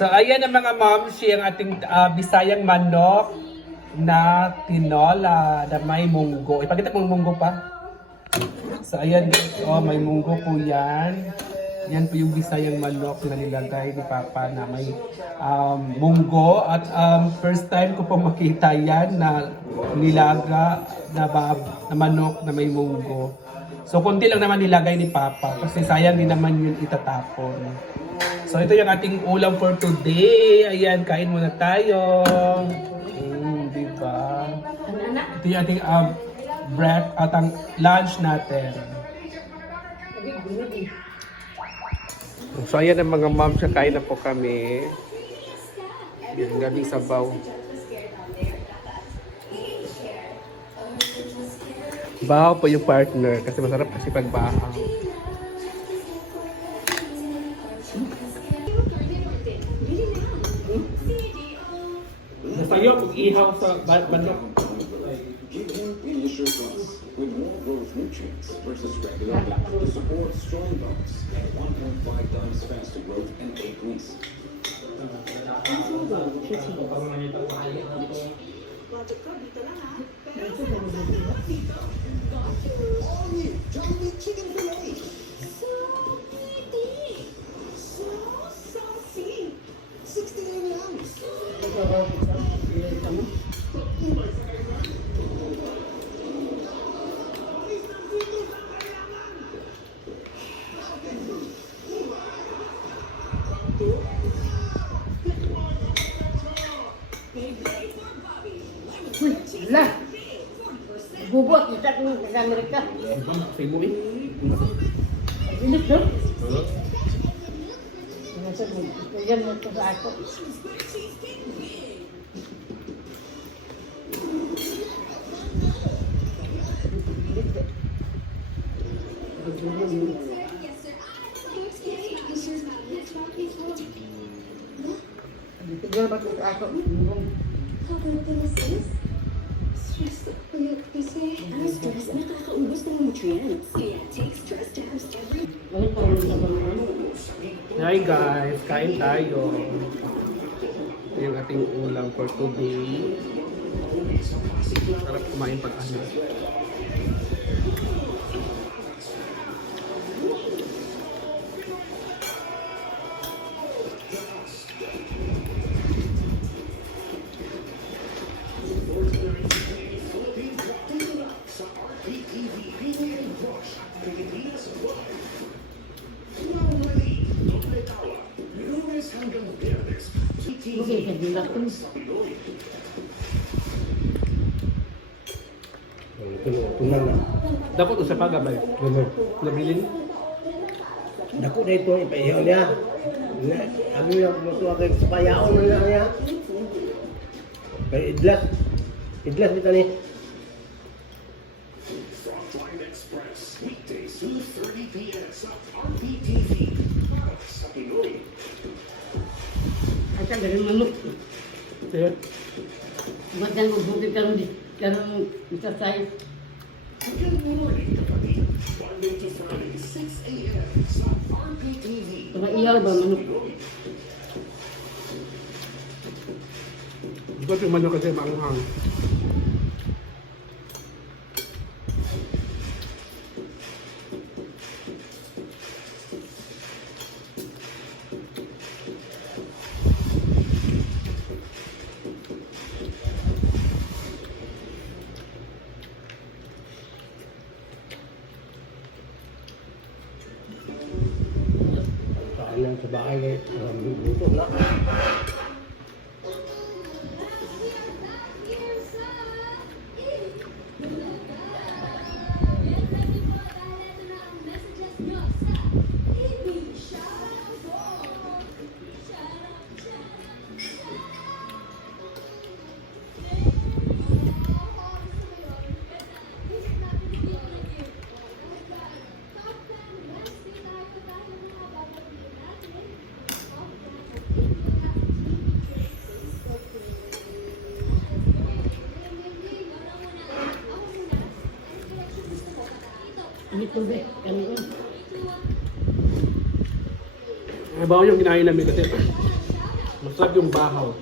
So ayan ang mga momshi ang ating ah, bisayang manok na tinola na may munggo. Ipakita ko munggo pa. So ayan oh may munggo po yan. Yan po yung bisayang manok na nilagay ni Papa na may um, munggo. At um, first time ko po makita yan na nilaga na, bab, na manok na may munggo. So konti lang naman nilagay ni Papa kasi sayang din naman yun itatapon. So ito yung ating ulam for today. Ayan, kain muna tayo. Mm, di ba? Ito yung ating um, break at ang lunch natin. So ayan ang mga mom, sa kain na po kami. Yan, gabi sabaw. Bahaw po yung partner kasi masarap kasi pag E-health, uh, but, but not. Give him Finisher Plus with more growth nutrients versus regular milk to support strong bones at 1.5 times faster growth and 8 weeks. All new Chicken Filet. Lah. Bubot kita kung sa Amerika. Say mo eh. Init no? Mo. Yan mo to sa ako. Tignan ba ito sa ako? Stress. Ang stress nakakaubos ng nutrients. Kaya take stress Hi guys, kain tayo. Ito yung ating ulam for today. Sarap kumain pag ano. Okay, sa dilat ko. Dapat usap pa gabay. Nabilin? Dako na ito, ipaihaw niya. Na, ano yung lutuwa kay payaon na lang niya. Kay idlas. Idlas dito ni. Frontline Express, weekdays 2.30 p.m. sa RPTV. Sa Pinoy. Ay, sa galing manok. Sige. Magdan mo bukid karon di. Karon isa tayo. Good morning, kapatid. Monday to Friday, 6 a.m. sa RPTV. Tumaiyaw ba manok? Ito yung manok kasi maanghang. Saan lang tubig. Kami yun. Ay, bawa yung kinain namin kasi Sarap yung bahaw.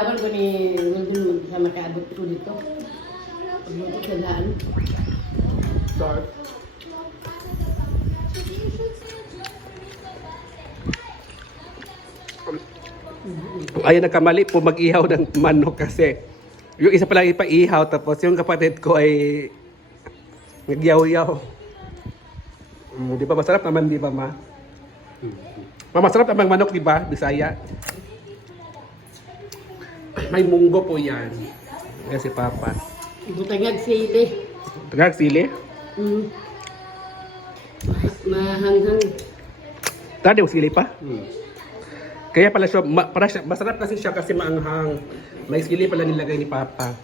Habang ko ni Golden sa makaabot ko dito. Pagbuto sa daan. Dark. Ay, nagkamali po mag-ihaw ng manok kasi yung isa pala ipaihaw tapos yung kapatid ko ay nagyaw-yaw. Mm, di ba masarap naman, di ba ma? Ma, masarap naman manok, di ba? Bisaya. May munggo po yan. Yan si Papa. Butangag sili. Tagag sili. Mm. Mahanghang. Tadi yung sili pa? Kaya pala siya, ma, para siya, masarap kasi siya kasi maanghang. May sili pala nilagay ni Papa.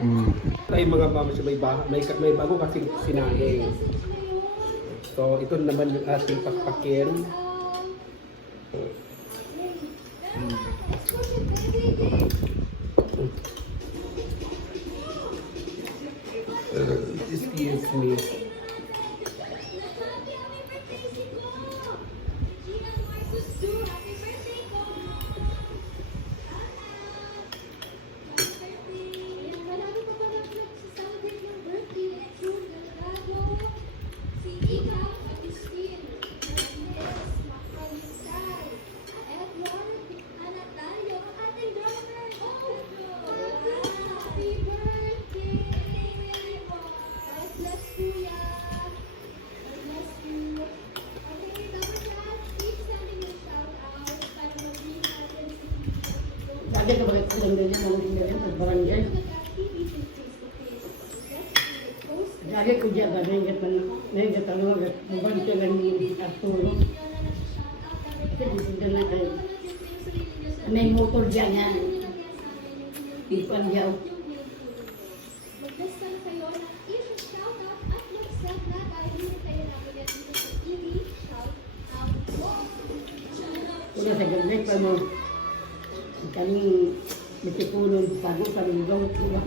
Mm. Ay mga mama siya may, baha, may, may bago kasi sinaing. So ito naman yung ating pakpakin. Uh, excuse me. Kayo namin yan out mo. Kaya sa ganda pa mo. Kaming matipunon bago kaming gawin ko.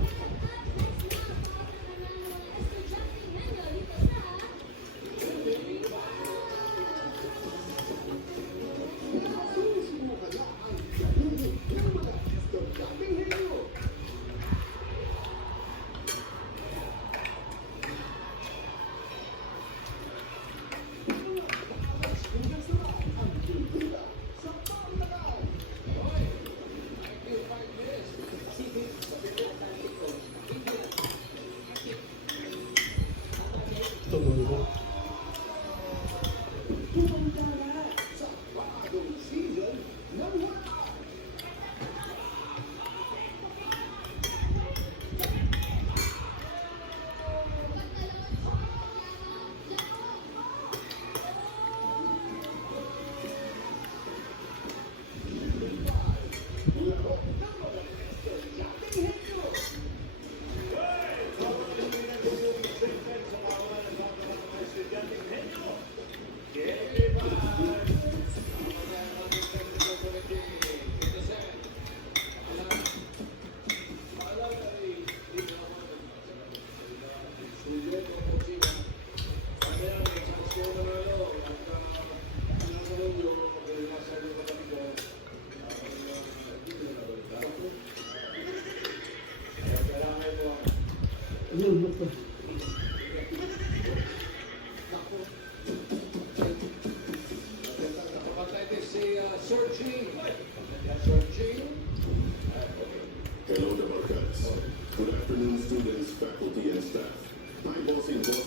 Hello, Dabarkats. Good afternoon, students, faculty, and staff. My boss in Boss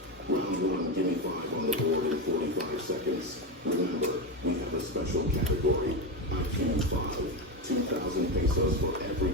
2,000 pesos for every